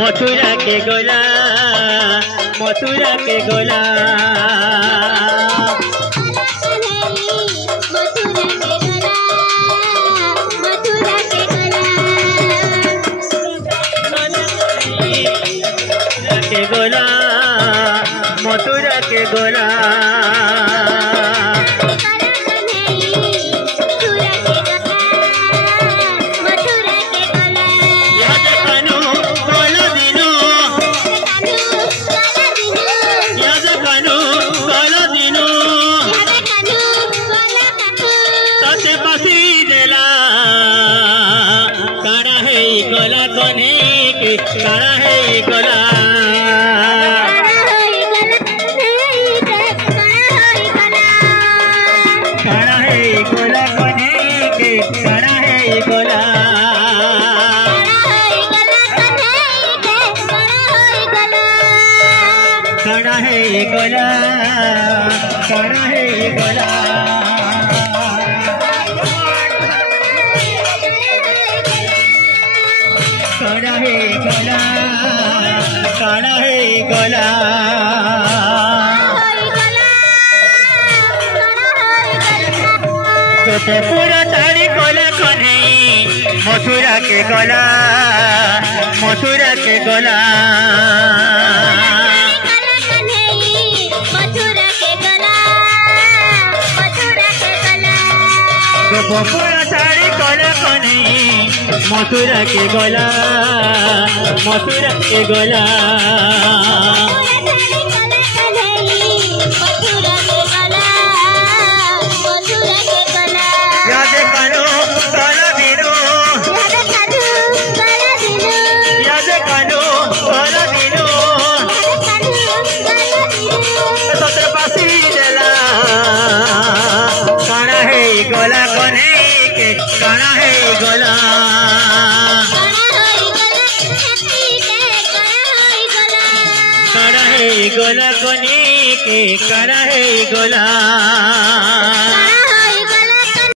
मथुरा के गोला मथुरा के गोला के गोला मथुरा के गोला गोला कोने के काड़ा है गोला काड़ा है गोला कोने के काड़ा है गोला काड़ा है गोला काड़ा है गोला काड़ा है गोला काड़ा है गोला तोते पूरा ताड़ी गोला कोने मथुरा के गोला मथुरा के गोला पूरा ताड़ी गोला कोने मथुरा के गोला मथुरा के गोला याद करो गोला बिनु याद करो गोला बिनु सतर पासी देला काड़ा है गोला कोने के काड़ा है गोला काड़ा है गोला कोने के काड़ा है गोला।